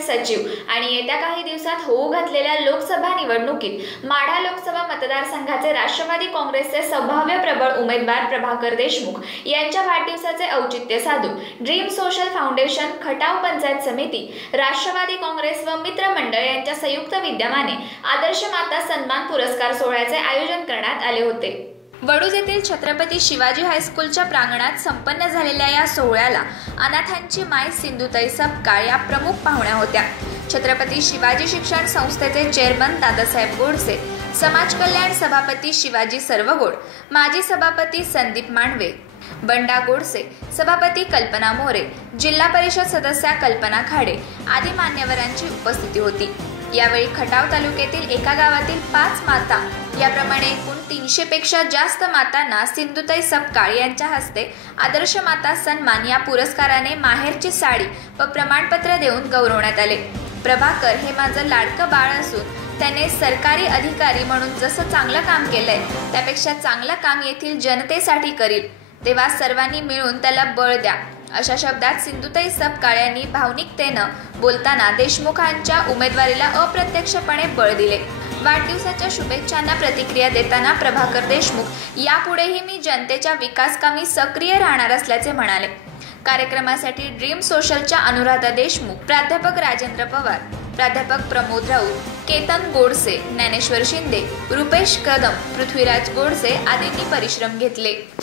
सचिव आणि येत्या काही दिवसात होऊ घातलेल्या लोकसभा निवडणुकीत माढा लोकसभा मतदारसंघाचे राष्ट्रवादी काँग्रेसचे संभाव्य प्रबळ उमेदवार प्रभाकर देशमुख यांच्या वाढदिवसाचे औचित्य साधून dream social foundation Khatav panchayat समिती राष्ट्रवादी काँग्रेस व मित्रमंडळ यांच्या संयुक्त विद्यमाने आदर्श माता सन्मान पुरस्कार सोहळ्याचे आयोजन करण्यात आले होते. वडूज येथील छत्रपती शिवाजी हायस्कूलच्या प्रांगणात संपन्न झालेल्या या सोहळ्याला अनाथांची माय सिंधुताई सपकाळ या प्रमुख पाहुण्या होत्या. छत्रपती शिवाजी शिक्षण संस्थेचे चेअरमन दादासाहेब गोडसे समाज कल्याण सभापती शिवाजी सर्वगोड माजी सभापती संदीप मांडवे बंडा गोडसे सभापती कल्पना मोरे जिल्हा परिषद सदस्या कल्पना खाडे आदी मान्यवरांची उपस्थिती होती. यावेळी खटाव तालुक्यातील एका गावातील पाच माता याप्रमाणे एकूण तीनशे पेक्षा जास्त मातांना सिंधुताई सपकाळ यांच्या हस्ते आदर्श माता सन्मान या पुरस्काराने माहेरची साडी व प्रमाणपत्र देऊन गौरवण्यात आले. प्रभाकर हे माझं लाडकं बाळ असून त्याने सरकारी अधिकारी म्हणून जसं चांगलं काम केलंय त्यापेक्षा चांगलं काम येथील जनतेसाठी करील. तेव्हा सर्वांनी मिळून त्याला बळ द्या. अशा शब्दात सिंधुताई सपकाळ यांनी भावनिकतेनं बोलताना देशमुखांच्या उमेदवारीला अप्रत्यक्षपणे बळ दिले. वाढदिवसाच्या शुभेच्छांना प्रतिक्रिया देताना प्रभाकर देशमुख यापुढेही मी जनतेच्या विकासकामी सक्रिय राहणार असल्याचे म्हणाले. कार्यक्रमासाठी ड्रीम सोशलच्या अनुराधा देशमुख प्राध्यापक राजेंद्र पवार प्राध्यापक प्रमोद राऊत केतन गोडसे ज्ञानेश्वर शिंदे रुपेश कदम पृथ्वीराज गोडसे आदींनी परिश्रम घेतले.